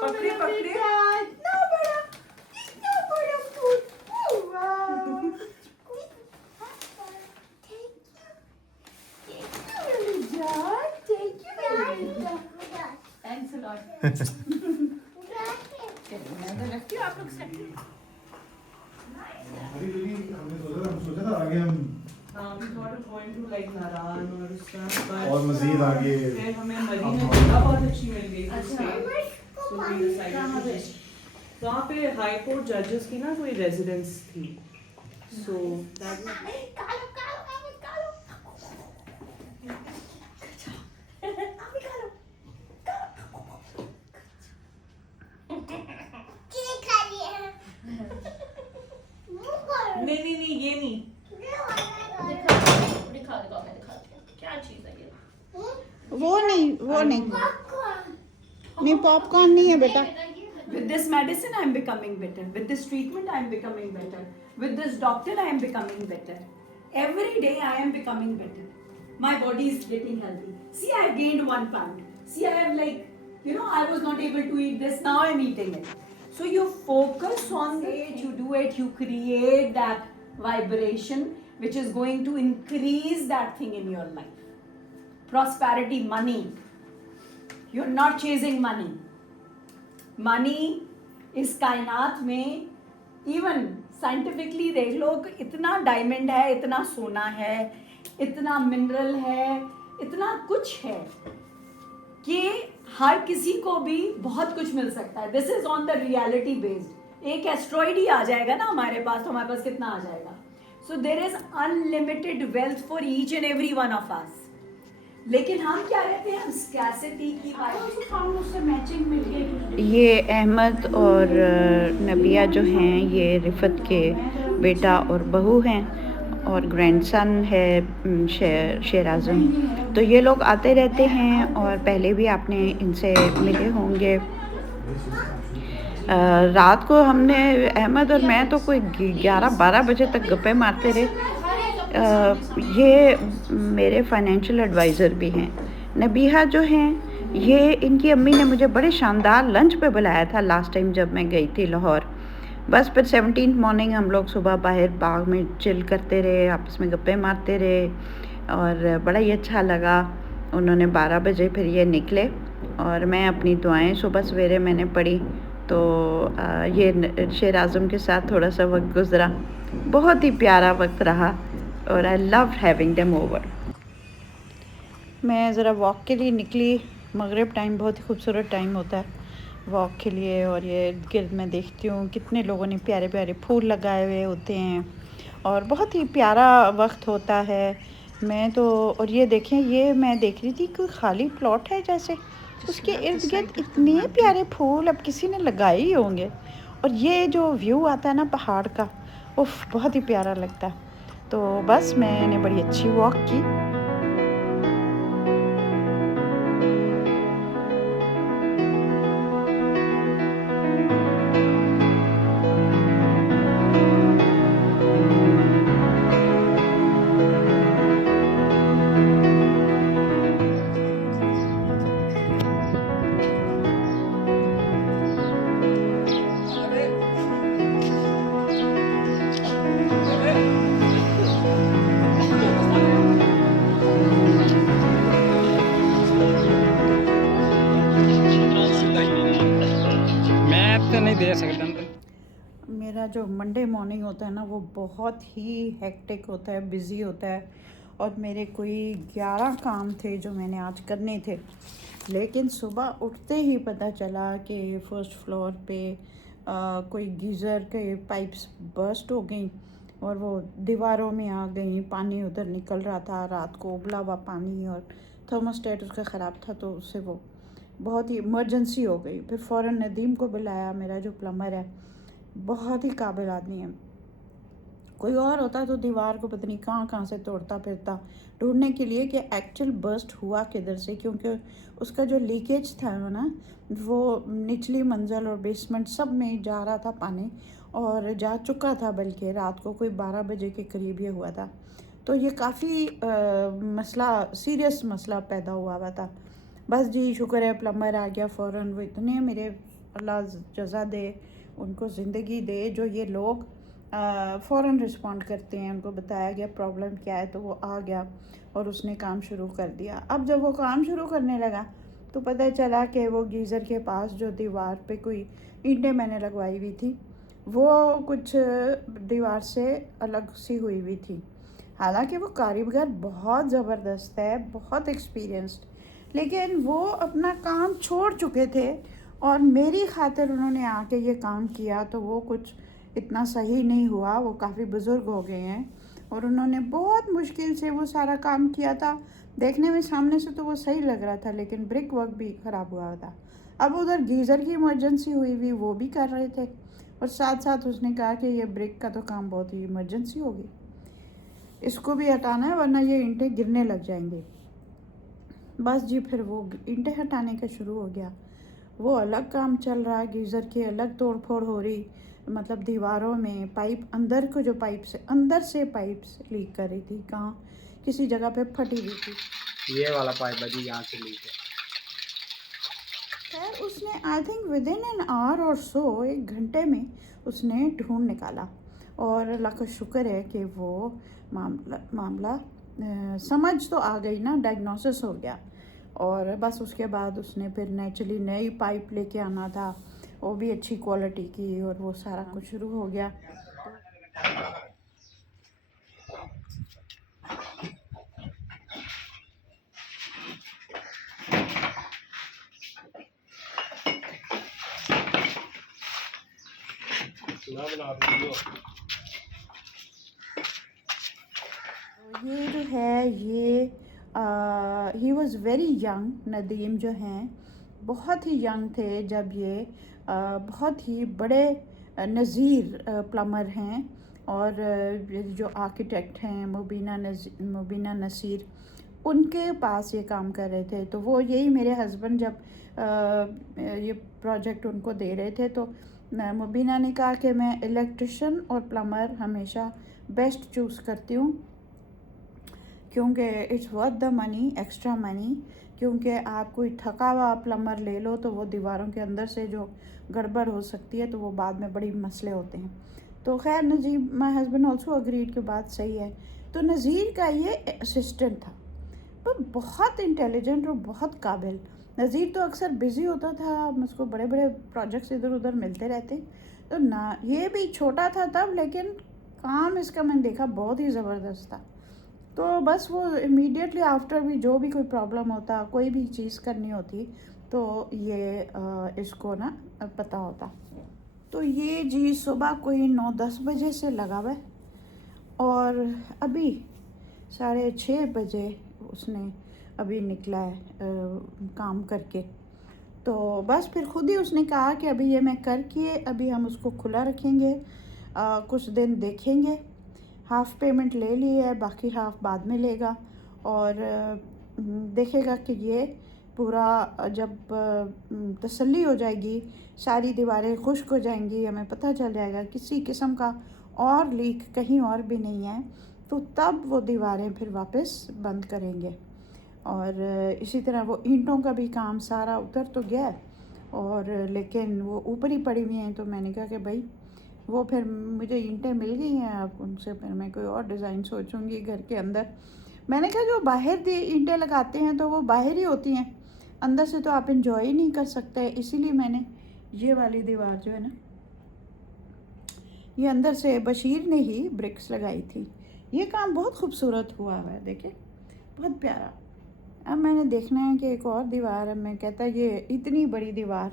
पकड़े पकड़े इतना बड़ा फूल। Thanks a lot. मैं रखती हूँ आप लोग से। हमने सोचा था आगे हम We thought of going to like Narayan और उसका और मज़ीद आगे फिर हमें मरी में जगह बहुत अच्छी मिल गई थी stay, so we decided to just वहाँ पे हाई कोर्ट जजेस की ना कोई रेजिडेंस थी, so that was नहीं ये नहीं। दिखा क्या चीज है ये? वो नहीं नहीं पॉपकॉर्न नहीं है बेटा। With this medicine, I am becoming better. With this treatment, I am becoming better. With this doctor, I am becoming better. Every day, I am becoming better. My body is getting healthy. See, I have gained 1 pound. See, I am like, I was not able to eat this. Now I am eating it. So you focus on it, you do it, you create that vibration which is going to increase that thing in your life. Prosperity, money. You're not chasing money. Money इस कायनात में even scientifically देख लो इतना diamond है, इतना सोना है, इतना मिनरल है, इतना कुछ है कि हर किसी को भी बहुत कुछ मिल सकता है। This is on the reality based. एक एस्ट्रॉइड ही आ जाएगा ना हमारे पास, तो हमारे पास कितना आ जाएगा? So there is unlimited wealth for each and every one of us. लेकिन हम क्या रहते हैं, हम स्कैसिटी की उससे मैचिंग मिल गई। ये अहमद और नबिया जो हैं ये रिफत के बेटा और बहू हैं और ग्रैंडसन है शेर आज़म। तो ये लोग आते रहते हैं और पहले भी आपने इनसे मिले होंगे। रात को हमने अहमद और मैं तो कोई 11-12 बजे तक गप्पे मारते रहे। ये मेरे फाइनेंशियल एडवाइज़र भी हैं। नबीहा जो हैं ये इनकी अम्मी ने मुझे बड़े शानदार लंच पे बुलाया था लास्ट टाइम जब मैं गई थी लाहौर। बस फिर 17th मॉर्निंग हम लोग सुबह बाहर बाग में चिल करते रहे, आपस में गप्पे मारते रहे और बड़ा ही अच्छा लगा। उन्होंने 12 बजे फिर ये निकले और मैं अपनी दुआएं सुबह सवेरे मैंने पढ़ी। तो ये शेर आज़म के साथ थोड़ा सा वक्त गुज़रा, बहुत ही प्यारा वक्त रहा और I love having them over. मैं ज़रा वॉक के लिए निकली। मगरिब टाइम बहुत ही खूबसूरत टाइम होता है वॉक के लिए और ये इर्द गिर्द मैं देखती हूँ कितने लोगों ने प्यारे प्यारे फूल लगाए हुए होते हैं और बहुत ही प्यारा वक्त होता है। मैं तो और ये देखें, ये मैं देख रही थी कोई खाली प्लॉट है जैसे, उसके इर्द गिर्द इतने प्यारे फूल अब किसी ने लगाए ही होंगे और ये जो व्यू आता है ना पहाड़ का, उफ बहुत ही प्यारा लगता है। तो बस मैंने बड़ी अच्छी वॉक की। मेरा जो मंडे मॉर्निंग होता है ना वो बहुत ही हेक्टिक होता है, बिज़ी होता है और मेरे कोई 11 काम थे जो मैंने आज करने थे। लेकिन सुबह उठते ही पता चला कि फर्स्ट फ्लोर पे कोई गीज़र के पाइप्स बर्स्ट हो गई और वो दीवारों में आ गई, पानी उधर निकल रहा था। रात को उबला हुआ पानी और थर्मोस्टेट उसका ख़राब था तो उससे वो बहुत ही इमरजेंसी हो गई। फिर फ़ौरन नदीम को बुलाया, मेरा जो प्लम्बर है बहुत ही काबिल आदमी है। कोई और होता तो दीवार को पता नहीं कहाँ से तोड़ता फिरता ढूंढने के लिए कि एक्चुअल बर्स्ट हुआ किधर से, क्योंकि उसका जो लीकेज था ना वो निचली मंजिल और बेसमेंट सब में जा रहा था पानी और जा चुका था, बल्कि रात को कोई 12 बजे के करीब ये हुआ था। तो ये काफ़ी मसला, सीरियस मसला पैदा हुआ था। बस जी शुक्र है प्लम्बर आ गया फ़ौरन। वो इतने मेरे अल्लाह जज़ा दे, उनको ज़िंदगी दे, जो ये लोग फ़ौरन रिस्पॉन्ड करते हैं। उनको बताया गया प्रॉब्लम क्या है तो वो आ गया और उसने काम शुरू कर दिया। अब जब वो काम शुरू करने लगा तो पता चला कि वो गीज़र के पास जो दीवार पे कोई ईंटें मैंने लगवाई हुई थी वो कुछ दीवार से अलग सी हुई हुई थी। हालांकि वो कारीगर बहुत ज़बरदस्त है, बहुत एक्सपीरियंस्ड, लेकिन वो अपना काम छोड़ चुके थे और मेरी खातिर उन्होंने आके ये काम किया तो वो कुछ इतना सही नहीं हुआ। वो काफ़ी बुज़ुर्ग हो गए हैं और उन्होंने बहुत मुश्किल से वो सारा काम किया था। देखने में सामने से तो वो सही लग रहा था लेकिन ब्रिक वर्क भी ख़राब हुआ था। अब उधर गीज़र की इमरजेंसी हुई हुई वो भी कर रहे थे और साथ साथ उसने कहा कि ये ब्रिक का तो काम बहुत ही इमरजेंसी होगी, इसको भी हटाना है वरना ये ईंटें गिरने लग जाएंगे। बस जी, फिर वो ईंटें हटाने का शुरू हो गया। वो अलग काम चल रहा, गीज़र की अलग तोड़ फोड़ हो रही, मतलब दीवारों में पाइप, अंदर को जो पाइप से अंदर से पाइप्स लीक कर रही थी, कहाँ किसी जगह पे फटी हुई थी। ये वाला पाइप है जी, यहाँ से लीक है। खैर उसने I think with in an hour और सो, 1 घंटे में उसने ढूंढ निकाला और अल्लाह का शुक्र है कि वो मामला समझ तो आ गई ना, डायग्नोसिस हो गया। और बस उसके बाद उसने फिर नेचुरली नई पाइप लेके आना था, वो भी अच्छी क्वालिटी की, और वो सारा कुछ शुरू हो गया। ये जो है ये he was very young, Nadeem जो हैं बहुत ही यंग थे जब ये बहुत ही बड़े नज़ीर प्लम्बर हैं और जो आर्किटेक्ट हैं मुबीना नसीर, उनके पास ये काम कर रहे थे। तो वो यही मेरे हस्बैंड जब ये प्रोजेक्ट उनको दे रहे थे तो मुबीना ने कहा कि मैं इलेक्ट्रिशियन और प्लम्बर हमेशा बेस्ट चूज़ करती हूँ क्योंकि it's worth the money, extra money, क्योंकि आप कोई थका हुआ प्लम्बर ले लो तो वो दीवारों के अंदर से जो गड़बड़ हो सकती है तो वो बाद में बड़ी मसले होते हैं। तो खैर नज़ीर, माय हस्बैंड ऑल्सो अग्रीड की बात सही है। तो नज़ीर का ये असिस्टेंट था, पर बहुत इंटेलिजेंट और बहुत काबिल। नज़ीर तो अक्सर बिज़ी होता था, मुझको बड़े बड़े प्रोजेक्ट्स इधर उधर मिलते रहते, तो ना ये भी छोटा था तब, लेकिन काम इसका मैंने देखा बहुत ही ज़बरदस्त था। तो बस वो इमीडिएटली आफ्टर भी जो भी कोई प्रॉब्लम होता, कोई भी चीज़ करनी होती तो ये इसको ना पता होता। तो ये जी सुबह कोई 9-10 बजे से लगा हुआ है और अभी 6:30 बजे उसने अभी निकला है काम करके। तो बस फिर खुद ही उसने कहा कि अभी ये मैं करके अभी हम उसको खुला रखेंगे, कुछ दिन देखेंगे, हाफ़ पेमेंट ले ली है, बाकी हाफ़ बाद में लेगा और देखेगा कि ये पूरा जब तसल्ली हो जाएगी, सारी दीवारें खुश्क हो जाएंगी, हमें पता चल जाएगा किसी किस्म का और लीक कहीं और भी नहीं है, तो तब वो दीवारें फिर वापस बंद करेंगे। और इसी तरह वो ईंटों का भी काम सारा उतर तो गया है और लेकिन वो ऊपर ही पड़ी हुई हैं। तो मैंने कहा कि भाई वो फिर मुझे ईंटें मिल गई हैं, अब उनसे फिर मैं कोई और डिज़ाइन सोचूंगी घर के अंदर। मैंने कहा जो बाहर ईंटें लगाते हैं तो वो बाहर ही होती हैं, अंदर से तो आप इंजॉय ही नहीं कर सकते, इसीलिए मैंने ये वाली दीवार जो है ना, ये अंदर से बशीर ने ही ब्रिक्स लगाई थी। ये काम बहुत खूबसूरत हुआ है, देखें बहुत प्यारा। अब मैंने देखना है कि एक और दीवार है, मैं कहता है ये इतनी बड़ी दीवार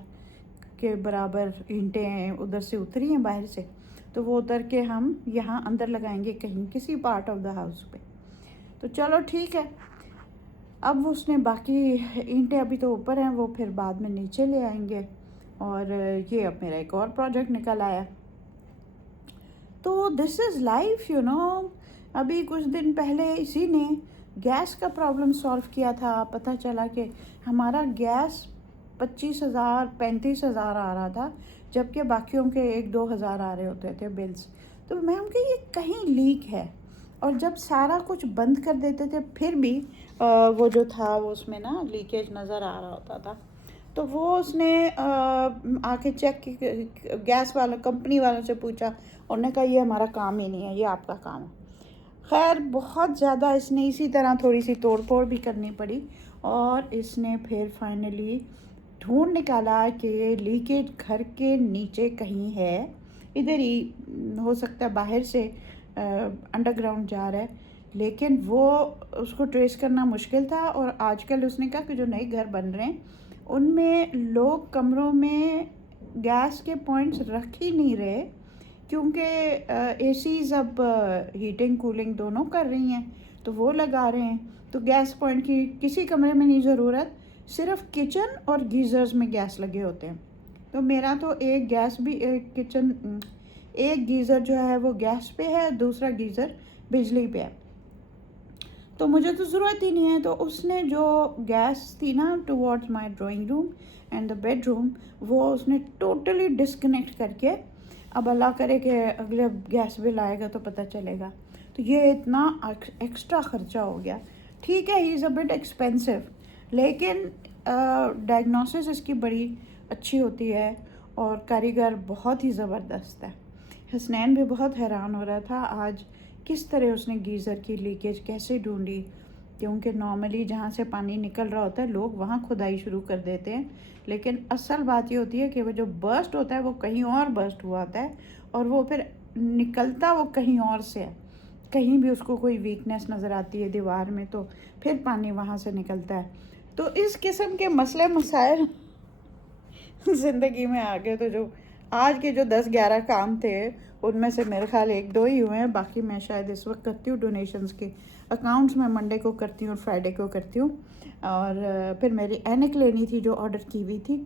के बराबर ईंटें हैं उधर से उतरी हैं बाहर से, तो वो उतर के हम यहाँ अंदर लगाएंगे कहीं किसी पार्ट ऑफ द हाउस पे। तो चलो ठीक है, अब उसने बाकी ईंटें अभी तो ऊपर हैं, वो फिर बाद में नीचे ले आएंगे। और ये अब मेरा एक और प्रोजेक्ट निकल आया। तो this is life, you know. अभी कुछ दिन पहले इसी ने गैस का प्रॉब्लम सॉल्व किया था। पता चला कि हमारा गैस 25,000-35,000 आ रहा था, जबकि बाकियों के 1-2 हज़ार आ रहे होते थे बिल्स। तो मैं उनके ये कहीं लीक है, और जब सारा कुछ बंद कर देते थे फिर भी वो जो था वो उसमें ना लीकेज नज़र आ रहा होता था। तो वो उसने आके चेक गैस वाला कंपनी वालों से पूछा, उन्होंने कहा ये हमारा काम ही नहीं है, ये आपका काम है। खैर बहुत ज़्यादा इसने इसी तरह थोड़ी सी तोड़ फोड़ भी करनी पड़ी और इसने फिर फाइनली ढूंढ निकाला कि लीकेज घर के नीचे कहीं है, इधर ही हो सकता है, बाहर से अंडरग्राउंड जा रहा है, लेकिन वो उसको ट्रेस करना मुश्किल था। और आजकल उसने कहा कि जो नए घर बन रहे हैं उनमें लोग कमरों में गैस के पॉइंट्स रख ही नहीं रहे, क्योंकि एसीज़ अब हीटिंग कूलिंग दोनों कर रही हैं तो वो लगा रहे हैं, तो गैस पॉइंट की किसी कमरे में नहीं ज़रूरत, सिर्फ किचन और गीज़र्स में गैस लगे होते हैं। तो मेरा तो एक गैस भी एक गीज़र जो है वो गैस पे है, दूसरा गीज़र बिजली पे है, तो मुझे तो ज़रूरत ही नहीं है। तो उसने जो गैस थी ना towards my drawing room and the bedroom, वो उसने टोटली डिस्कनेक्ट करके, अब अल्लाह करे कि अगले गैस बिल आएगा तो पता चलेगा। तो ये इतना एक्स्ट्रा ख़र्चा हो गया। ठीक है, he is a bit expensive, लेकिन डायग्नोसिस इसकी बड़ी अच्छी होती है और कारीगर बहुत ही ज़बरदस्त है। हसनैन भी बहुत हैरान हो रहा था आज किस तरह उसने गीज़र की लीकेज कैसे ढूंढी, क्योंकि नॉर्मली जहाँ से पानी निकल रहा होता है लोग वहाँ खुदाई शुरू कर देते हैं, लेकिन असल बात ये होती है कि वो जो बर्स्ट होता है वो कहीं और बर्स्ट हुआ होता है और वो फिर निकलता वो कहीं और से है। कहीं भी उसको कोई वीकनेस नज़र आती है दीवार में तो फिर पानी वहाँ से निकलता है। तो इस किस्म के मसले मसाइल ज़िंदगी में आ गए। तो जो आज के जो 10-11 काम थे उनमें से मेरे ख्याल 1-2 ही हुए हैं, बाकी मैं शायद इस वक्त करती हूँ डोनेशंस के अकाउंट्स में, मंडे को करती हूँ और फ्राइडे को करती हूँ। और फिर मेरी एनिक लेनी थी जो ऑर्डर की हुई थी,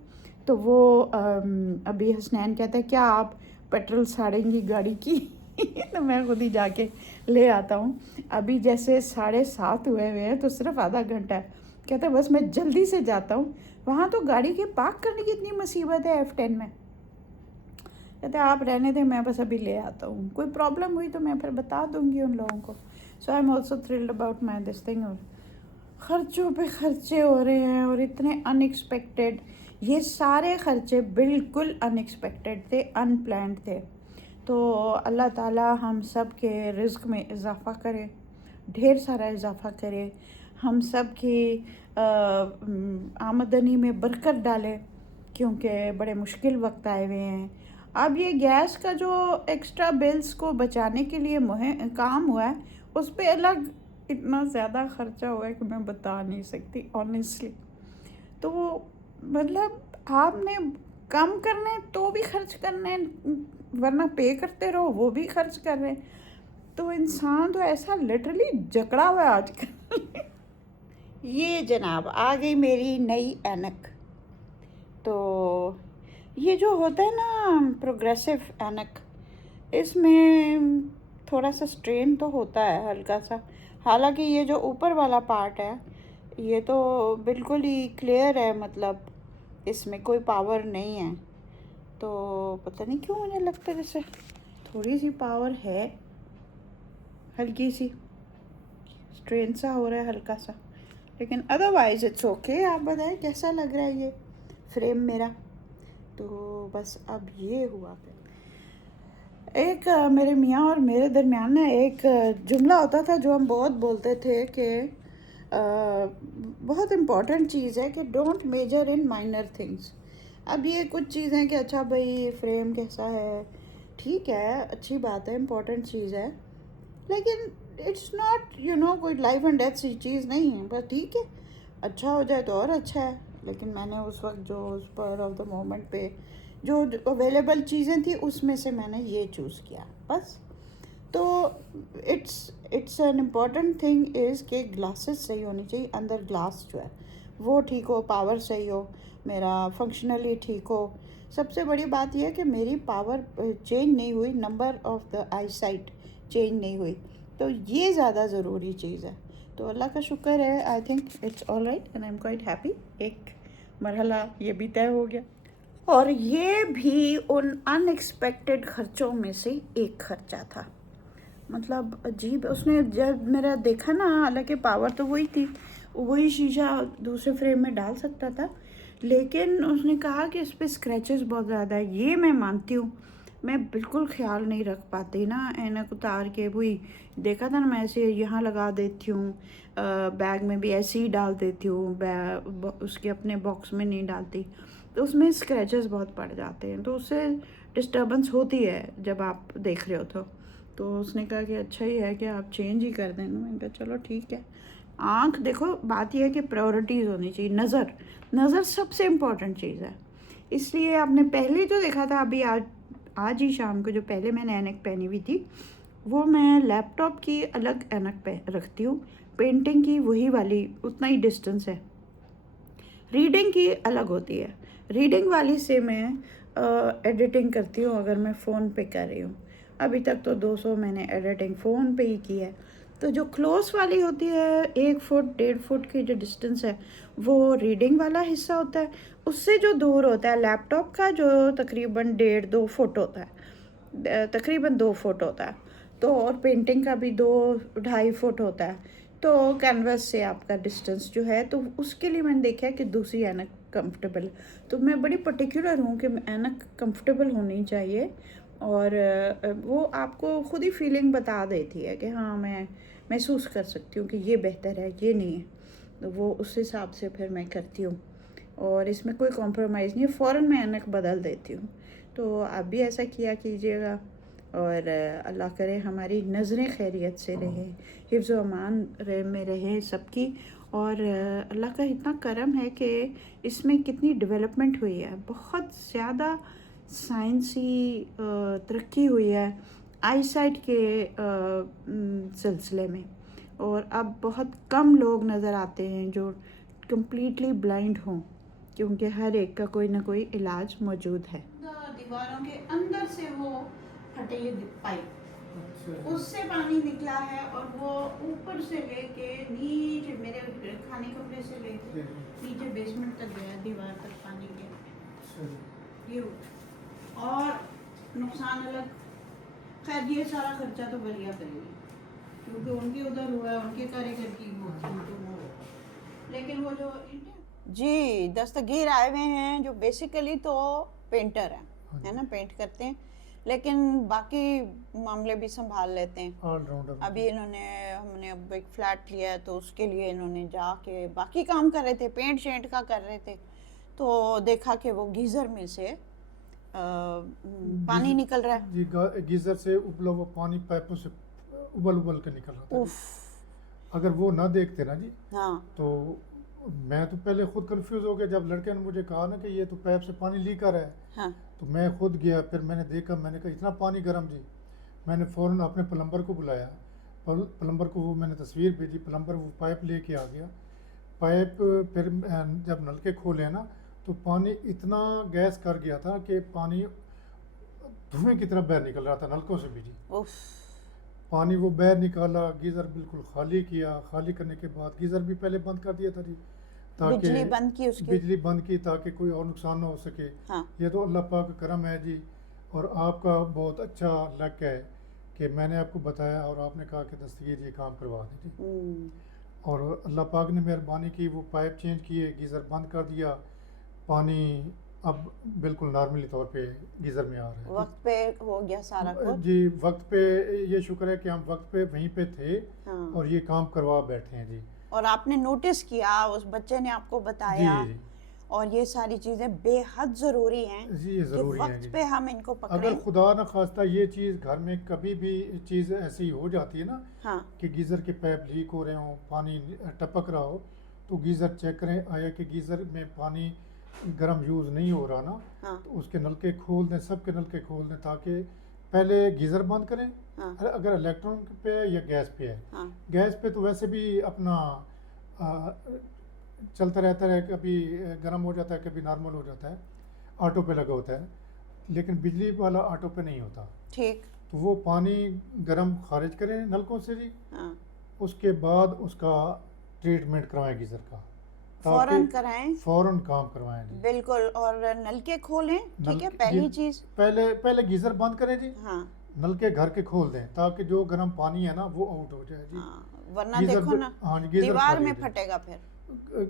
तो वो अभी हसनैन कहता है क्या आप पेट्रोल साड़ेंगी गाड़ी की तो मैं खुद ही जाके ले आता हूँ। अभी जैसे 7:30 हुए हैं तो सिर्फ आधा घंटा है, कहता है बस मैं जल्दी से जाता हूँ। वहाँ तो गाड़ी के पार्क करने की इतनी मुसीबत है F10 में, कहते आप रहने दें, मैं बस अभी ले आता हूँ, कोई प्रॉब्लम हुई तो मैं फिर बता दूँगी उन लोगों को। So I am also thrilled about my this thing. और ख़र्चों पे ख़र्चे हो रहे हैं और इतने अनएक्सपेक्टेड, ये सारे ख़र्चे बिल्कुल अनएक्सपेक्टेड थे, अनप्लान्ड थे। तो अल्लाह ताला हम सब के रिज़्क़ में इजाफ़ा करे, ढेर सारा इजाफ़ा करे, हम सब की आमदनी में बरकत डाले, क्योंकि बड़े मुश्किल वक्त आए हुए हैं। अब ये गैस का जो एक्स्ट्रा बिल्स को बचाने के लिए काम हुआ है, उस पर अलग इतना ज़्यादा ख़र्चा हुआ है कि मैं बता नहीं सकती ऑनेस्टली। तो मतलब आपने कम करने तो भी खर्च करने, वरना पे करते रहो वो भी खर्च कर रहे हैं। तो इंसान तो ऐसा लिटरली जकड़ा हुआ है आजकल ये जनाब आ गई मेरी नई ऐनक। तो ये जो होता है ना प्रोग्रेसिव ऐनक, इसमें थोड़ा सा स्ट्रेन तो होता है हल्का सा, हालांकि ये जो ऊपर वाला पार्ट है ये तो बिल्कुल ही क्लियर है, मतलब इसमें कोई पावर नहीं है। तो पता नहीं क्यों मुझे लगता है जैसे थोड़ी सी पावर है, हल्की सी स्ट्रेन सा हो रहा है हल्का सा, लेकिन अदरवाइज इट्स ओके। आप बताएं कैसा लग रहा है ये फ्रेम मेरा। तो बस अब ये हुआ फिर एक मेरे मियाँ और मेरे दरमियान ना एक जुमला होता था जो हम बहुत बोलते थे कि बहुत इम्पॉर्टेंट चीज़ है कि don't major in minor things. अब ये कुछ चीज़ें कि अच्छा भाई फ्रेम कैसा है, ठीक है अच्छी बात है, इम्पॉर्टेंट चीज़ है, लेकिन इट्स नॉट कोई लाइफ एंड डेथ सी चीज़ नहीं है। बस ठीक है, अच्छा हो जाए तो और अच्छा है, लेकिन मैंने उस वक्त जो उस पर ऑफ द मोमेंट पे जो अवेलेबल चीज़ें थी उसमें से मैंने ये चूज़ किया बस। तो it's an important thing is कि ग्लासेस सही होनी चाहिए, अंदर ग्लास जो है वो ठीक हो, पावर सही हो, मेरा फंक्शनली ठीक हो। सबसे बड़ी बात यह है कि मेरी पावर चेंज नहीं हुई, number of the I site change नहीं हुई, तो ये ज़्यादा ज़रूरी चीज़ है। तो अल्लाह का शुक्र है, I think it's all right and I am quite happy. एक मरहला ये भी तय हो गया, और ये भी उन अनएक्सपेक्टेड ख़र्चों में से एक ख़र्चा था। मतलब अजीब, उसने जब मेरा देखा ना, हालांकि पावर तो वही थी, वही शीशा दूसरे फ्रेम में डाल सकता था, लेकिन उसने कहा कि इस पर स्क्रैचेस बहुत ज़्यादा है। ये मैं मानती हूँ, मैं बिल्कुल ख्याल नहीं रख पाती ना, ऐनक उतार के वही देखा था ना, मैं ऐसे यहाँ लगा देती हूँ, बैग में भी ऐसे ही डाल देती हूँ, उसके अपने बॉक्स में नहीं डालती, तो उसमें स्क्रैचेस बहुत पड़ जाते हैं, तो उससे डिस्टर्बेंस होती है जब आप देख रहे हो तो उसने कहा कि अच्छा ही है कि आप चेंज ही कर देना। मैंने कहा चलो ठीक है। आँख देखो, बात यह है कि प्रायोरिटीज़ होनी चाहिए। नज़र सबसे इम्पोर्टेंट चीज़ है। इसलिए आपने पहले जो देखा था अभी आज ही शाम को जो पहले मैंने ऐनक पहनी हुई थी, वो मैं लैपटॉप की अलग ऐनक रखती हूँ, पेंटिंग की वही वाली उतना ही डिस्टेंस है, रीडिंग की अलग होती है। रीडिंग वाली से मैं एडिटिंग करती हूँ अगर मैं फ़ोन पे कर रही हूँ। अभी तक तो 200 मैंने एडिटिंग फ़ोन पे ही की है। तो जो क्लोज वाली होती है 1 फुट 1.5 फुट की जो डिस्टेंस है, वो रीडिंग वाला हिस्सा होता है। उससे जो दूर होता है लैपटॉप का, जो तकरीबन 1.5-2 फुट होता है, तकरीबन 2 फुट होता है, तो और पेंटिंग का भी 2-2.5 फुट होता है। तो कैनवस से आपका डिस्टेंस जो है, तो उसके लिए मैंने देखा है कि दूसरी ऐनक कंफर्टेबल। तो मैं बड़ी पर्टिकुलर हूँ कि ऐनक कंफर्टेबल होनी चाहिए, और वो आपको खुद ही फीलिंग बता देती है कि हाँ, मैं महसूस कर सकती हूँ कि ये बेहतर है, ये नहीं है, तो वो उस हिसाब से फिर मैं करती हूँ। और इसमें कोई कॉम्प्रोमाइज़ नहीं है, फ़ौरन मैं ऐनक बदल देती हूँ। तो आप भी ऐसा किया कीजिएगा, और अल्लाह करे हमारी नज़रें खैरियत से रहें, हिफ्ज़ व अमान में रहें सबकी। और अल्लाह का इतना करम है कि इसमें कितनी डेवलपमेंट हुई है, बहुत ज़्यादा साइंसी तरक्की हुई है आईसाइट के सिलसिले में। और अब बहुत कम लोग नज़र आते हैं जो कम्प्लीटली ब्लाइंड हों, क्योंकि हर एक का कोई ना कोई इलाज मौजूद है। दीवारों के अंदर से वो फटे पाइप, उससे पानी निकला है, और वो ऊपर से लेके नीचे मेरे खाने कमरे से लेके नीचे बेसमेंट तक गया, दीवार तक पानी गया। ये और नुकसान अलग। खैर ये सारा खर्चा तो बलिया करेगी, क्योंकि उनके उधर हुआ है, उनके कारीगर की वो, लेकिन वो जो जी दस्तगीर आए हुए हैं जो बेसिकली तो पेंटर है ना, पेंट करते हैं, लेकिन बाकी मामले भी संभाल लेते हैं ऑलराउंडर। अभी हमने अब एक फ्लैट लिया है, तो उसके लिए इन्होंने जाके बाकी काम कर रहे थे, पेंट शेंट का कर रहे थे, तो देखा कि वो गीज़र में से पानी निकल रहा है। जी, गीजर से उबला हुआ पानी पाइपों से उबल के निकल रहा था। अगर वो ना देखते ना जी, हाँ, तो मैं तो पहले खुद कंफ्यूज हो गया जब लड़के ने मुझे कहा ना कि ये तो पाइप से पानी लीक आ रहा है। हाँ, तो मैं खुद गया, फिर मैंने देखा, मैंने कहा इतना पानी गर्म जी। मैंने फ़ौरन अपने प्लम्बर को बुलाया, प्लम्बर को वो मैंने तस्वीर भेजी, प्लम्बर वो पाइप लेके आ गया। पाइप फिर जब नलके खोले ना, तो पानी इतना गैस कर गया था कि पानी धुएं की तरह बाहर निकल रहा था नलकों से भी जी। पानी वो बाहर निकाला, गीज़र बिल्कुल खाली किया। खाली करने के बाद गीज़र भी पहले बंद कर दिया था जी, ताकि बिजली बंद की उसकी, बिजली बंद की ताकि कोई और नुकसान ना हो सके। हाँ। ये तो अल्लाह पाक का करम है जी, और आपका बहुत अच्छा लक है कि मैंने आपको बताया और आपने कहा कि दस्तगीर ये काम करवा दीजिए, और अल्लाह पाक ने मेहरबानी की, वो पाइप चेंज किए, गीज़र बंद कर दिया, पानी अब बिल्कुल नॉर्मली तौर पे गीज़र में आ रहा है। वक्त पे हो गया सारा कुछ जी, वक्त पे ये शुक्र है कि हम वक्त पे वहीं पे थे, हाँ। और ये काम करवा बैठे हैं जी। और आपने नोटिस किया, उस बच्चे ने आपको बताया, जी, और ये सारी चीज़ें बेहद ज़रूरी हैं जी, ये ज़रूरी है वक्त जी। पे हम इनको अगर पकड़ें। खुदा न खास्ता ये चीज़ घर में कभी भी चीज़ ऐसी हो जाती है ना, हाँ, कि गीज़र के पाइप लीक हो रहे हों, पानी टपक रहा हो, तो गीज़र चेक करें आया कि गीज़र में पानी गर्म यूज़ नहीं हो रहा ना, हाँ, तो उसके नलके खोल दें, सबके नलके खोल दें, ताकि पहले गीज़र बंद करें। हाँ, अगर इलेक्ट्रॉन पे है या गैस पे है, हाँ, गैस पे तो वैसे भी अपना चलता रहता है, कभी गर्म हो जाता है, कभी नॉर्मल हो जाता है, ऑटो पे लगा होता है, लेकिन बिजली वाला ऑटो पे नहीं होता। ठीक, तो वो पानी गर्म खारिज करें नलकों से जी, हाँ, उसके बाद उसका ट्रीटमेंट करवाएं गीज़र का, फौरन कराएं, फ़ौरन काम करवाएं जी। बिल्कुल। और नलके खोलें, ठीक है, नलके- पहली जी, चीज़। पहले गीज़र बंद करें जी, हाँ, नलके घर के खोल दें, ताकि जो गर्म पानी है ना वो आउट हो जाए जी। हाँ, वरना गीज़र देखो पे- ना, हाँ जी, गीज़र दीवार खाली में हो जाए। फटेगा फिर।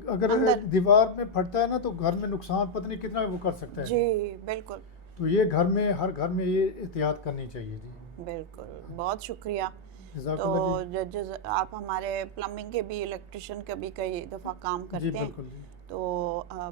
अगर अंदर। दीवार में फटता है ना तो घर में नुकसान पता नहीं कितना वो कर सकता है। जी बिल्कुल तो ये घर में, हर घर में ये एहतियात करनी चाहिए जी। बिल्कुल, बहुत शुक्रिया। तो जज़ाकल्लाह जी। जज आप हमारे प्लम्बिंग के भी, इलेक्ट्रिशियन का भी कई दफ़ा काम जी करते हैं, बिल्कुल जी। तो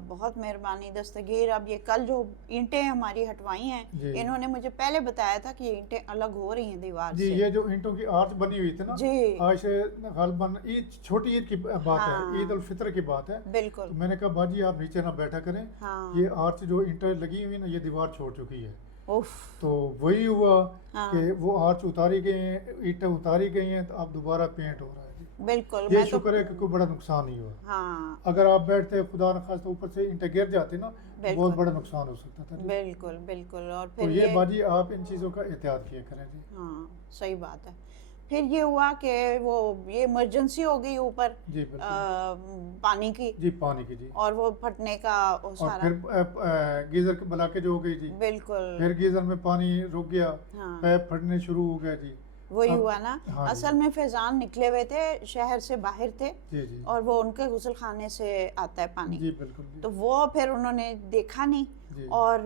बहुत मेहरबानी दस्तगीर। अब ये कल जो ईंटें हमारी हटवाई हैं, जी। इन्होंने मुझे पहले बताया था कि ये ईंटें अलग हो रही हैं दीवार जी से। ये जो ईंटों की आर्च बनी हुई थी ना, जी। आज से गालबन ईद, छोटी ईद की बात हाँ। है, ईद उल फितर की बात है। बिल्कुल। तो मैंने कहा बाजी आप नीचे ना बैठा करें, हाँ। ये आर्च जो ईंटें लगी हुई ना, ये दीवार छोड़ चुकी है। उफ। तो वही हुआ हाँ। कि वो आर्च उतारी गई हैं, ईंटें उतारी गई हैं, तो अब दोबारा पेंट हो रहा है जी। बिल्कुल। ये मैं तो शुक्र है कि कोई बड़ा नुकसान नहीं हुआ। हाँ अगर आप बैठते खुदा न खास्ता ऊपर से ईंटें गिर जाती ना, तो बिल्कुल। बहुत बड़ा नुकसान हो सकता था जी। बिल्कुल बिल्कुल। और तो फिर ये बाजी आप इन चीज़ों का एहतियात किया करें जी। हाँ सही बात है। फिर ये हुआ कि वो ये इमरजेंसी हो गई ऊपर जी बिल्कुल। पानी की, जी पानी की जी। और वो फटने का वो और सारा। फिर गीजर के बला के जो हो गई जी, बिल्कुल। फिर गीजर में पानी रुक गया, हाँ पैप फटने शुरू हो गया जी। वही अब- हुआ ना। हाँ जी। असल में फैजान निकले हुए थे, शहर से बाहर थे, जी जी और वो उनके गुसल खाने से आता है पानी, जी बिल्कुल जी। तो वो फिर उन्होंने देखा नहीं। जी। और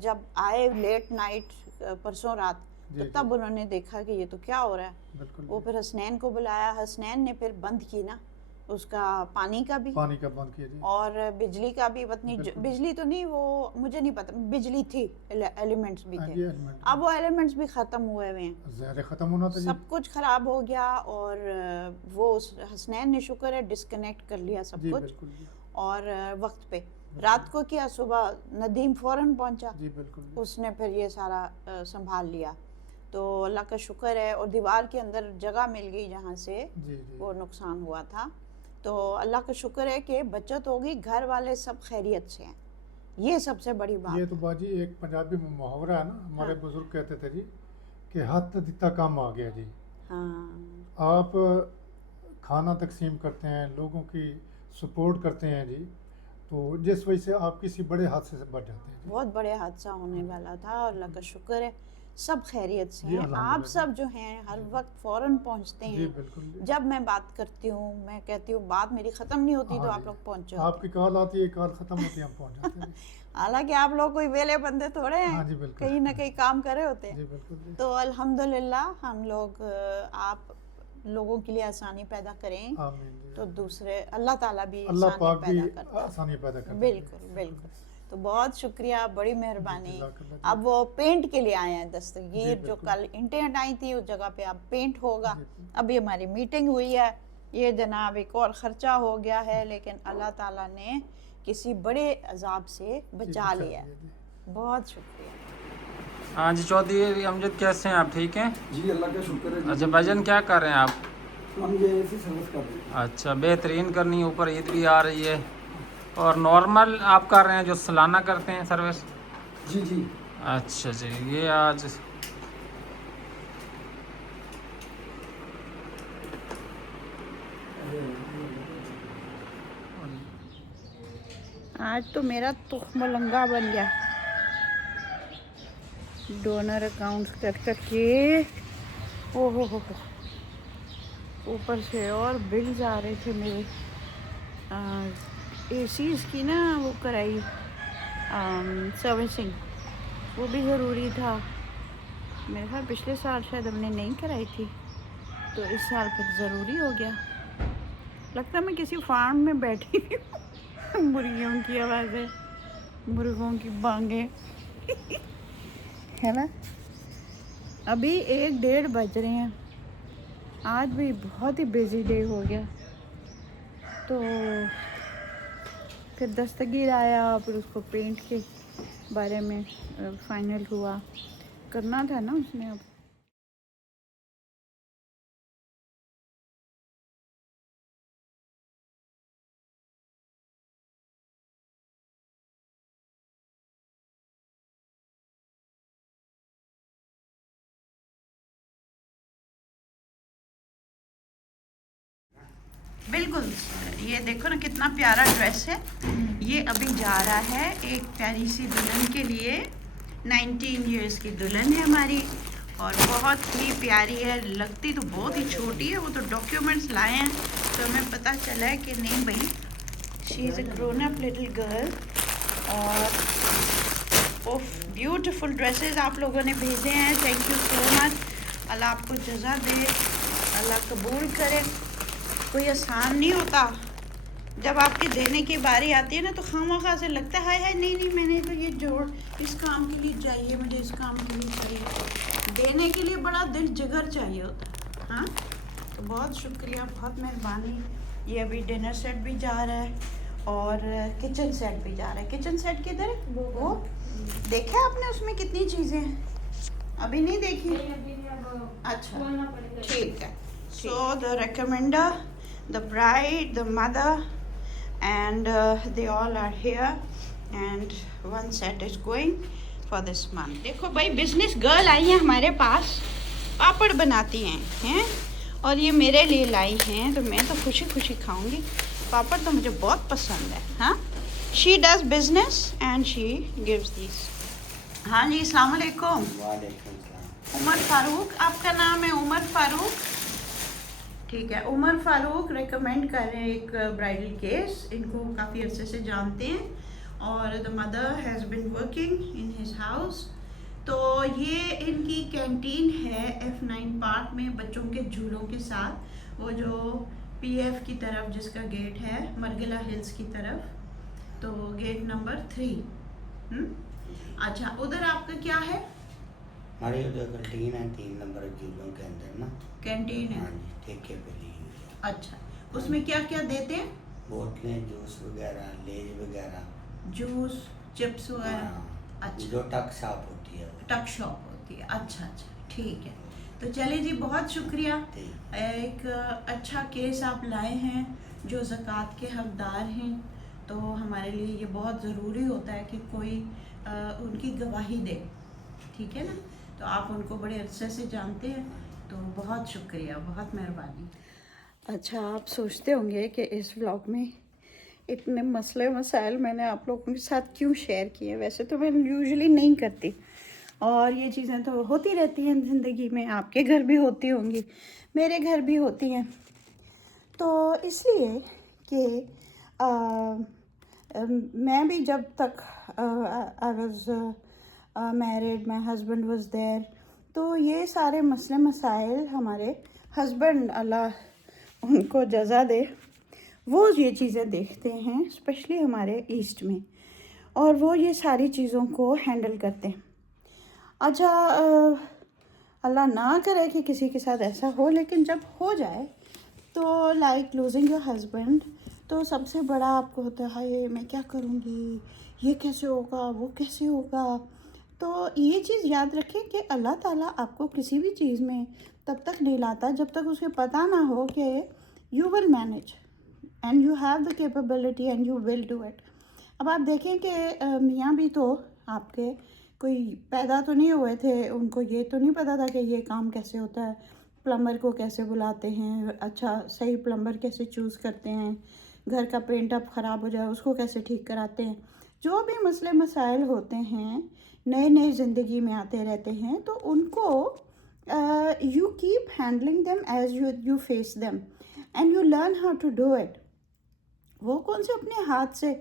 जब आए लेट नाइट परसों रात, जी, तो जी। तब उन्होंने देखा कि ये तो क्या हो रहा है। बिल्कुल वो जी। फिर हसनैन को बुलाया, हसनैन ने फिर बंद की ना उसका पानी का भी पानी का बंद किया जी। और बिजली का भी। पत्नी बिल्कुल। बिजली तो नहीं, वो मुझे नहीं पता, बिजली थी, एलिमेंट्स भी हाँ थे। जी, एलिमेंट अब वो एलिमेंट्स भी ख़त्म हुए हुए हैं, ज़हर ख़त्म होना था जी। सब कुछ ख़राब हो गया। और वो हसनैन ने शुक्र है डिस्कनेक्ट कर लिया सब जी कुछ, बिल्कुल जी। और वक्त पे। रात को किया, सुबह नदीम फ़ौरन पहुंचा, जी बिल्कुल जी। उसने फिर ये सारा संभाल लिया। तो अल्लाह का शुक्र है, और दीवार के अंदर जगह मिल गई जहाँ से जी जी। वो नुकसान हुआ था। तो अल्लाह का शुक्र है कि बचत होगी, घर वाले सब खैरियत से हैं, ये सबसे बड़ी बात ये है। तो बाजी एक पंजाबी में मुहावरा है ना, हमारे हाँ। बुजुर्ग कहते थे जी कि हाथ दिता काम आ गया जी। हाँ आप खाना तकसीम करते हैं, लोगों की सपोर्ट करते हैं जी, तो जिस वजह से आप किसी बड़े हादसे से बच जाते हैं जी। बहुत बड़े हादसा होने वाला था, और अल्लाह का शुक्र है सब खैरियत से जी, हैं। आप अल्हम्दुलिल्लाह। सब जो हैं हर वक्त फ़ौरन पहुंचते जी हैं। बिल्कुल जी। जब मैं बात करती हूँ, मैं कहती हूँ बात मेरी ख़त्म नहीं होती, हाँ तो जी। आप लोग पहुँच जाते आपकी कॉल आती है, कॉल ख़त्म होती है, हम पहुंच जाते हैं जी। हालांकि आप लोग कोई वेले बंदे थोड़े हैं, हाँ जी बिल्कुल। कहीं ना कहीं काम करे होते जी हैं। बिल्कुल जी। तो अल्हम्दुलिल्लाह हम लोग आप लोगों के लिए आसानी पैदा करें, आमीन जी। तो दूसरे अल्लाह ताला भी अल्लाह आसानी पाक भी पैदा करता है। आसानी पैदा करता है। बिल्कुल बिल्कुल। तो बहुत शुक्रिया, बड़ी मेहरबानी। जज़ाकल्लाह जी। अब वो पेंट के लिए आए हैं दस्तगीर, जी, जो बिल्कुल। कल ईंटें हटाई थी उस जगह पे अब पेंट होगा। जी। अभी हमारी मीटिंग हुई है, ये जनाब एक और ख़र्चा हो गया है, लेकिन अल्लाह ताला ने किसी बड़े अजाब से बचा लिया है। जी। बहुत शुक्रिया। हाँ जी चौधरी अमजद, कैसे हैं आप? ठीक हैं? जी अल्लाह का शुक्र है जी। अच्छा भाईजान, क्या कर रहे हैं आप? हम ये ऐसी सर्विस कर रहे हैं। अच्छा, बेहतरीन करनी है, ऊपर ईद भी आ रही है। और नॉर्मल आप कर रहे हैं जो सालाना करते हैं सर्विस? जी जी। अच्छा जी, ये आज आज तो मेरा तुखमलंगा बन गया, डोनर अकाउंट कर के। ओहो हो, ऊपर से और बिल्स आ रहे थे मेरे। एसीज़ की ना वो कराई सर्विसिंग, वो भी ज़रूरी था। मेरे ख्याल पिछले साल शायद हमने नहीं कराई थी, तो इस साल फिर ज़रूरी हो गया। लगता है मैं किसी फार्म में बैठी हूँ। मुर्गियों की आवाज़ें, मुर्गों की बांगें है ना। अभी 1-1:30 बज रहे हैं। आज भी बहुत ही बिजी डे हो गया। तो फिर दस्तगीर आया, फिर उसको पेंट के बारे में फाइनल हुआ, करना था ना उसने। अब बिल्कुल, ये देखो ना कितना प्यारा ड्रेस है। ये अभी जा रहा है एक प्यारी सी दुल्हन के लिए। 19 इयर्स की दुल्हन है हमारी, और बहुत ही प्यारी है। लगती तो बहुत ही छोटी है, वो तो डॉक्यूमेंट्स लाए हैं तो हमें पता चला है कि नहीं भाई she is a grown up little girl. और ब्यूटीफुल ड्रेसेस आप लोगों ने भेजे हैं, थैंक यू सो मच। अल्लाह आपको जज़ा दे, अल्लाह कबूल करे। कोई आसान नहीं होता, जब आपके देने की बारी आती है ना तो खामखा से लगता है हाय हाय नहीं नहीं मैंने तो ये जोड़ इस काम के लिए चाहिए, मुझे इस काम के लिए चाहिए। देने के लिए बड़ा दिल जिगर चाहिए होता है। हाँ, तो बहुत शुक्रिया, बहुत मेहरबानी। ये अभी डिनर सेट भी जा रहा है और किचन सेट भी जा रहा है। किचन सेट किधर है? वो देखा आपने उसमें कितनी चीज़ें हैं? अभी नहीं देखी? अच्छा ठीक है। So the recommender, the bride, the mother and they all are here and one set is going for this month। देखो भाई बिजनेस गर्ल आई हैं हमारे पास, पापड़ बनाती हैं और ये मेरे लिए लाई हैं, तो मैं तो खुशी खुशी खाऊंगी। पापड़ तो मुझे बहुत पसंद है। हाँ, she does business and she gives this. हाँ जी, अस्सलाम वालेकुम। उमर फारूक आपका नाम है? उमर फारूक, ठीक है। उमर फारूक रेकमेंड कर रहे हैं एक ब्राइडल केस, इनको काफ़ी अरसे से जानते हैं और the mother has been working in his house. तो ये इनकी कैंटीन है F9 पार्क में, बच्चों के झूलों के साथ, वो जो PF की तरफ जिसका गेट है, मरगिला हिल्स की तरफ, तो गेट नंबर 3। अच्छा, उधर आपका क्या है? हमारी उधर कैंटीन है 3 नंबर झूलों के अंदर ना, कैंटीन है। हाँ जी, ठेके पे ली हुई है। अच्छा, उसमें क्या क्या देते हैं? बोतलें, जूस वगैरह, लेज वगैरह, जूस, चिप्स वगैरह। हाँ, अच्छा, जो टक शॉप होती है वो। टक शॉप होती है। अच्छा अच्छा, ठीक है। तो चलिए जी, बहुत शुक्रिया। एक अच्छा केस आप लाए हैं जो ज़कात के हकदार हैं, तो हमारे लिए ये बहुत ज़रूरी होता है कि कोई उनकी गवाही दे, ठीक है ना। तो आप उनको बड़े अरसे से जानते हैं, तो बहुत शुक्रिया, बहुत मेहरबानी। अच्छा, आप सोचते होंगे कि इस व्लॉग में इतने मसले मसाइल मैंने आप लोगों के साथ क्यों शेयर किए। वैसे तो मैं यूजुअली नहीं करती और ये चीज़ें तो होती रहती हैं ज़िंदगी में, आपके घर भी होती होंगी, मेरे घर भी होती हैं। तो इसलिए कि मैं भी जब तक I was married, my husband was there, तो ये सारे मसले मसाइल हमारे हस्बैंड, अल्लाह उनको जज़ा दे, वो ये चीज़ें देखते हैं, स्पेशली हमारे ईस्ट में, और वो ये सारी चीज़ों को हैंडल करते हैं। अच्छा, अल्लाह ना करे कि किसी के साथ ऐसा हो, लेकिन जब हो जाए तो लाइक लूजिंग योर हस्बैंड, तो सबसे बड़ा आपको होता है हाय मैं क्या करूँगी, ये कैसे होगा, वो कैसे होगा। तो ये चीज़ याद रखें कि अल्लाह ताला आपको किसी भी चीज़ में तब तक नहीं लाता जब तक उसे पता ना हो कि you will manage and you have the capability and you will do it. अब आप देखें कि मियाँ भी तो आपके कोई पैदा तो नहीं हुए थे, उनको ये तो नहीं पता था कि ये काम कैसे होता है, प्लम्बर को कैसे बुलाते हैं, अच्छा सही प्लम्बर कैसे चूज़ करते हैं, घर का पेंट अप ख़राब हो जाए उसको कैसे ठीक कराते हैं। जो भी मसले मसाइल होते हैं नए नए ज़िंदगी में आते रहते हैं, तो उनको you keep handling them as you face them and you learn how to do it. वो कौन से अपने हाथ से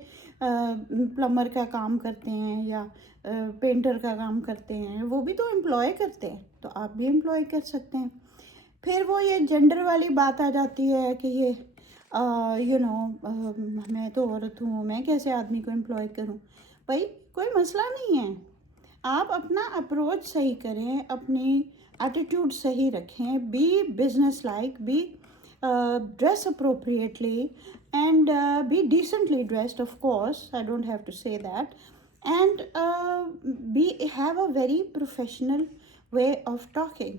प्लम्बर का काम करते हैं या पेंटर का काम करते हैं, वो भी तो एम्प्लॉय करते हैं, तो आप भी एम्प्लॉय कर सकते हैं। फिर वो ये जेंडर वाली बात आ जाती है कि ये मैं तो औरत हूँ, मैं कैसे आदमी को एम्प्लॉय करूँ। भाई कोई मसला नहीं है, आप अपना अप्रोच सही करें, अपनी एटीट्यूड सही रखें, be business like, be dress appropriately and be decently dressed, of course, I don't have to say that, and have a very professional way of talking.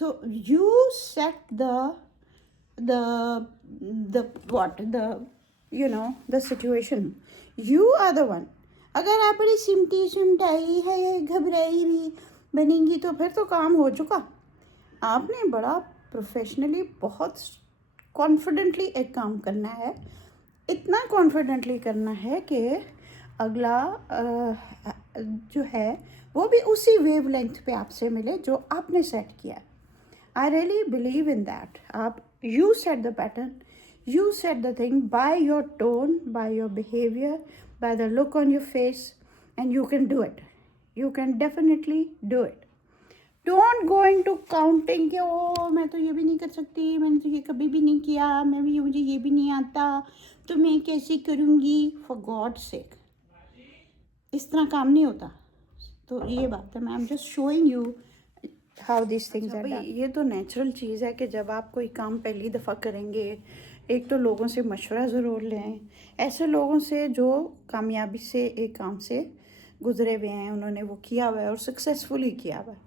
So you set the situation, you are the one। अगर आप बड़ी सिमटी सिमटाई है, घबराई भी बनेंगी तो फिर तो काम हो चुका। आपने बड़ा प्रोफेशनली बहुत कॉन्फिडेंटली एक काम करना है, इतना कॉन्फिडेंटली करना है कि अगला जो है वो भी उसी वेवलेंथ पे आपसे मिले जो आपने सेट किया। I really believe in that. आप you set the pattern, You said the thing by your tone, by your behavior, by the look on your face, and you can do it. You can definitely do it. Don't go into counting कि ओ मैं तो ये भी नहीं कर सकती, मैंने तो ये कभी भी नहीं किया, मुझे ये भी नहीं आता, तो मैं कैसे करूँगी. For God's sake, इस तरह काम नहीं होता. तो ये बात है. मैं I'm just showing you how these things are done. ये तो नेचुरल चीज़ है कि जब आप कोई काम पहली दफ़ा करेंगे, एक तो लोगों से मशवरा ज़रूर लें, ऐसे लोगों से जो कामयाबी से एक काम से गुजरे हुए हैं, उन्होंने वो किया हुआ है और सक्सेसफुली किया हुआ है,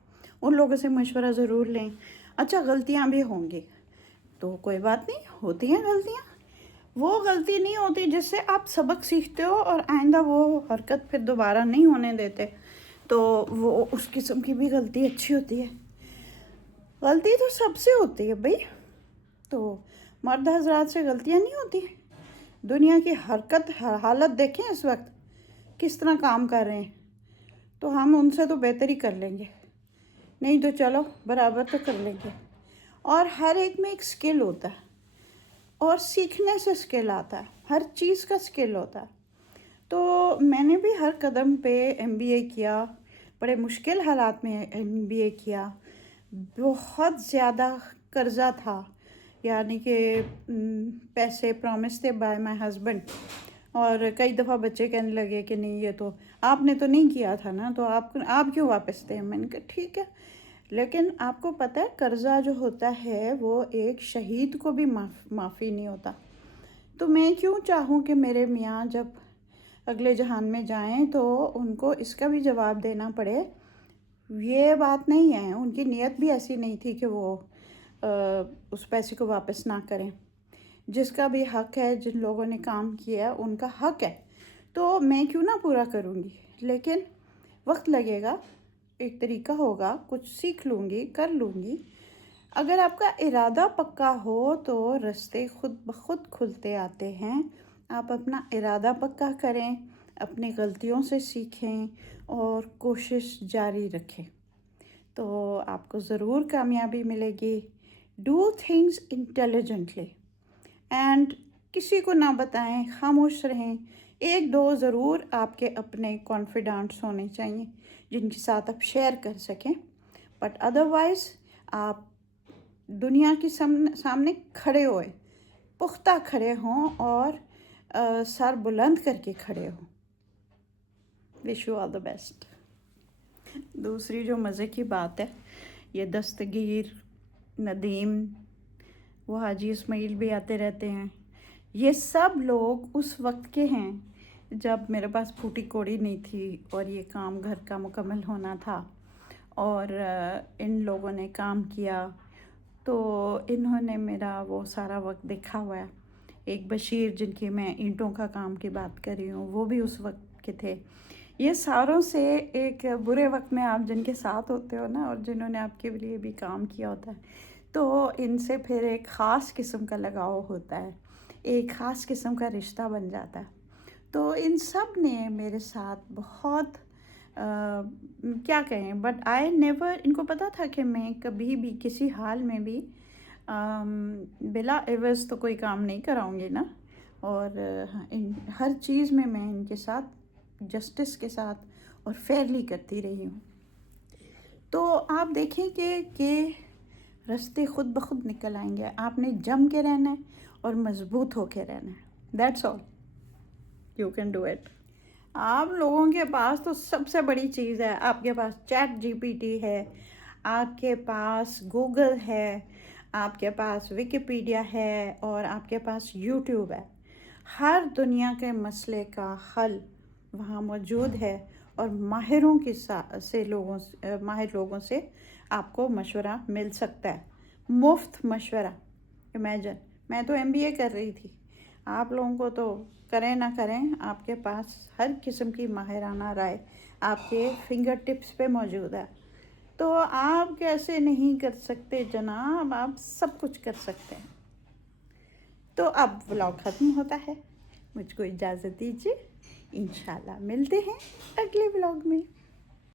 उन लोगों से मशवरा ज़रूर लें. अच्छा, गलतियाँ भी होंगी तो कोई बात नहीं, होती हैं गलतियाँ. वो गलती नहीं होती जिससे आप सबक सीखते हो और आइंदा वो हरकत फिर दोबारा नहीं होने देते, तो वो उस किस्म की भी गलती अच्छी होती है. गलती तो सबसे होती है भाई. तो मर्द हजरात से गलतियाँ नहीं होती. दुनिया की हरकत हालत देखें इस वक्त किस तरह काम कर रहे हैं, तो हम उनसे तो बेहतर ही कर लेंगे, नहीं तो चलो बराबर तो कर लेंगे. और हर एक में एक स्किल होता है और सीखने से स्किल आता है, हर चीज़ का स्किल होता है. तो मैंने भी हर कदम पे MBA किया, बड़े मुश्किल हालात में MBA किया. बहुत ज़्यादा कर्ज़ा था, यानी कि पैसे प्रॉमिस थे बाय माय हस्बैंड, और कई दफ़ा बच्चे कहने लगे कि नहीं ये तो आपने तो नहीं किया था ना, तो आप क्यों वापस दें. मैंने कहा ठीक है, लेकिन आपको पता है कर्ज़ा जो होता है वो एक शहीद को भी माफ़ी नहीं होता. तो मैं क्यों चाहूँ कि मेरे मियाँ जब अगले जहान में जाएं तो उनको इसका भी जवाब देना पड़े. ये बात नहीं है, उनकी नीयत भी ऐसी नहीं थी कि वो उस पैसे को वापस ना करें. जिसका भी हक़ है, जिन लोगों ने काम किया उनका हक़ है, तो मैं क्यों ना पूरा करूँगी. लेकिन वक्त लगेगा, एक तरीका होगा, कुछ सीख लूँगी, कर लूँगी. अगर आपका इरादा पक्का हो तो रास्ते खुद ब खुद खुलते आते हैं. आप अपना इरादा पक्का करें, अपनी गलतियों से सीखें और कोशिश जारी रखें, तो आपको ज़रूर कामयाबी मिलेगी. डू थिंग्स इंटेलिजेंटली एंड किसी को ना बताएं, खामोश रहें. एक दो ज़रूर आपके अपने कॉन्फिडेंट्स होने चाहिए जिनके साथ आप शेयर कर सकें, बट अदरवाइज़ आप दुनिया के सामने खड़े होए, पुख्ता खड़े हों और सर बुलंद करके खड़े हों. Wish you all the best. दूसरी जो मज़े की बात है, ये दस्तगीर, नदीम, वो हाजी इस्माइल भी आते रहते हैं. ये सब लोग उस वक्त के हैं जब मेरे पास फूटी कोड़ी नहीं थी और ये काम घर का मुकम्मल होना था, और इन लोगों ने काम किया, तो इन्होंने मेरा वो सारा वक्त देखा हुआ है. एक बशीर, जिनकी मैं ईंटों का काम की बात कर रही हूँ, वो भी उस वक्त के थे. ये सारों से एक बुरे वक्त में आप जिनके साथ होते हो ना, और जिन्होंने आपके लिए भी काम किया होता है, तो इनसे फिर एक ख़ास किस्म का लगाव होता है, एक ख़ास किस्म का रिश्ता बन जाता है. तो इन सब ने मेरे साथ बहुत क्या कहें, बट आई नेवर, इनको पता था कि मैं कभी भी किसी हाल में भी बिला एवज़ तो कोई काम नहीं कराऊंगी ना, और हर चीज़ में मैं इनके साथ जस्टिस के साथ और फेयरली करती रही हूँ. तो आप देखें कि रास्ते खुद ब खुद निकल आएंगे. आपने जम के रहना है और मज़बूत होके रहना है. That's all. You can do it. आप लोगों के पास तो सबसे बड़ी चीज़ है, आपके पास ChatGPT है, आपके पास गूगल है, आपके पास विकिपीडिया है, और आपके पास YouTube है. हर दुनिया के मसले का हल वहाँ मौजूद है, और माहिरों के माहिर लोगों से आपको मशवरा मिल सकता है, मुफ्त मशवरा. इमेजिन, मैं तो MBA कर रही थी, आप लोगों को तो करें ना करें, आपके पास हर किस्म की माहिराना राय आपके फिंगर टिप्स पे मौजूद है. तो आप कैसे नहीं कर सकते जनाब, आप सब कुछ कर सकते हैं. तो अब व्लॉग ख़त्म होता है, मुझको इजाज़त दीजिए. इंशाल्लाह मिलते हैं अगले व्लॉग में.